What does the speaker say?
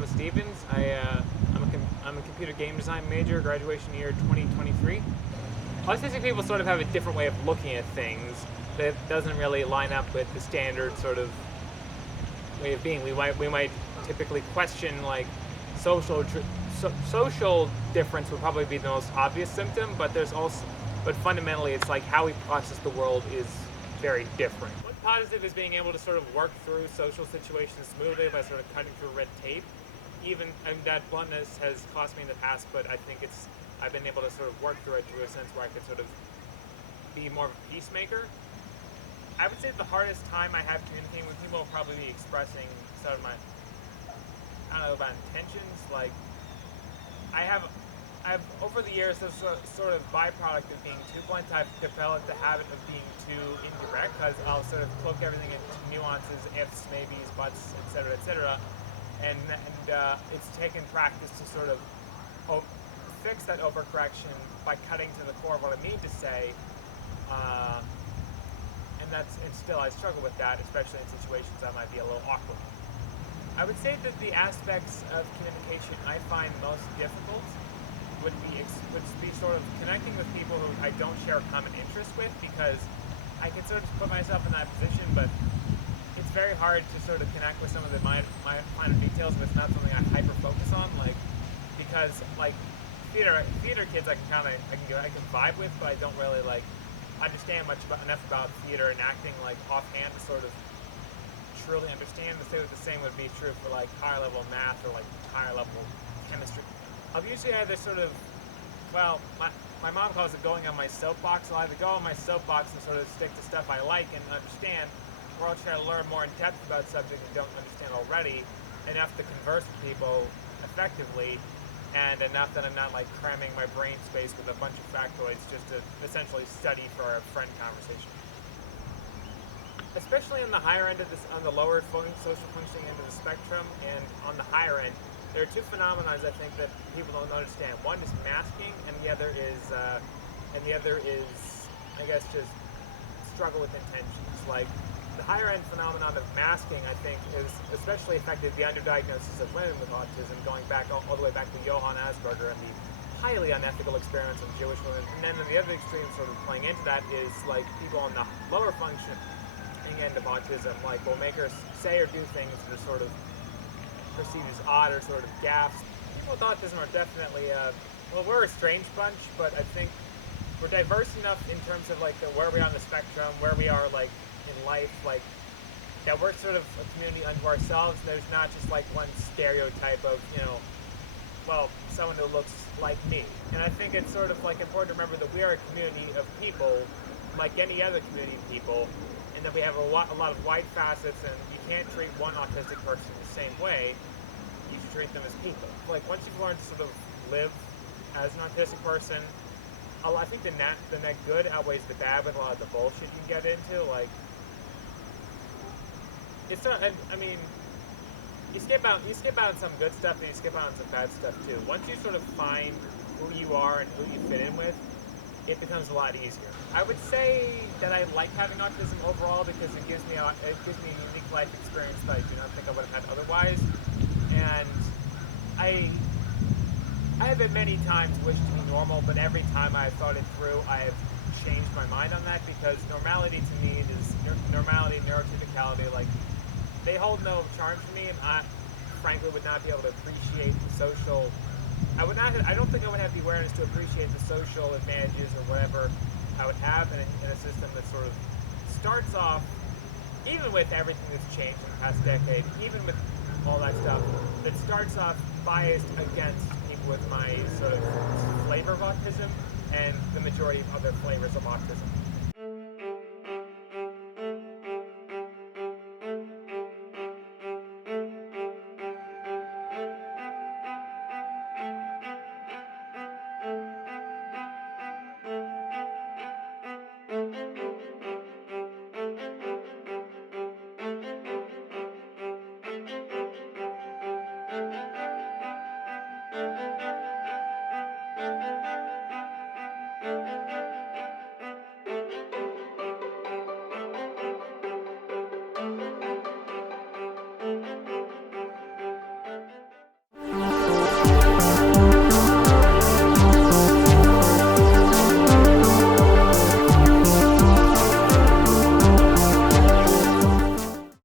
Thomas Stevens. I'm a computer game design major, graduation year 2023. Autistic people sort of have a different way of looking at things that doesn't really line up with the standard sort of way of being. We might typically question like social difference would probably be the most obvious symptom, but fundamentally it's like how we process the world is very different. One positive is being able to sort of work through social situations smoothly by sort of cutting through red tape. And that bluntness has cost me in the past, but I think I've been able to sort of work through it to a sense where I could sort of be more of a peacemaker. I would say the hardest time I have communicating with people will probably be expressing sort of I don't know about intentions. Like I've over the years, this sort of byproduct of being too blunt, I've developed the habit of being too indirect, because I'll sort of cloak everything into nuances, ifs, maybes, buts, etc., and it's taken practice to sort of fix that overcorrection by cutting to the core of what I mean to say, and still I struggle with that, especially in situations that might be a little awkward. I would say that the aspects of communication I find most difficult would be sort of connecting with people who I don't share a common interest with, because I can sort of put myself in that position, but it's very hard to sort of connect with some of the finer details if it's not something I hyper focus on, like, because like theater kids I can vibe with, but I don't really like understand enough about theater and acting like offhand to sort of truly understand. The same would be true for like higher level math or like higher level chemistry. I'll usually either sort of, well, my mom calls it going on my soapbox. I'll either go on my soapbox and sort of stick to stuff I like and understand, or I'll try to learn more in depth about subject I don't understand already, enough to converse with people effectively, and enough that I'm not like cramming my brain space with a bunch of factoids just to essentially study for a friend conversation. Especially on the higher end of this, on the lower social functioning end of the spectrum, and on the higher end, there are two phenomena I think that people don't understand. One is masking, and the other is, I guess, just struggle with intentions. Like the higher end phenomenon of masking, I think, is especially affected the underdiagnosis of women with autism, going back all the way back to Johann Asperger and the highly unethical experience of Jewish women. And then on the other extreme, sort of playing into that, is like people on the lower functioning end of autism, like will make her say or do things that are sort of perceived as odd or sort of gaffes. People with autism are definitely, we're a strange bunch, but I think we're diverse enough in terms of like where we are on the spectrum, where we are like in life, like that we're sort of a community unto ourselves. There's not just like one stereotype of, someone who looks like me. And I think it's sort of like important to remember that we are a community of people like any other community of people, and that we have a lot of wide facets, and you can't treat one autistic person the same way. You should treat them as people. Like once you've learned to sort of live as an autistic person, I think the net good outweighs the bad with a lot of the bullshit you can get into. Like it's not. I mean, you skip out on some good stuff, and you skip out on some bad stuff too. Once you sort of find who you are and who you fit in with, it becomes a lot easier. I would say that I like having autism overall because it gives me a unique life experience that I do not think I would have had otherwise. And I have at many times wished to be normal, but every time I've thought it through, I have changed my mind on that, because normality to me is normality, neurotypicality, like they hold no charm for me, and I frankly would not be able to appreciate the social. I don't think I would have the awareness to appreciate the social advantages or whatever I would have in a system that sort of starts off, even with everything that's changed in the past decade, even with all that stuff, that starts off biased against people with my sort of flavor of autism and the majority of other flavors of autism.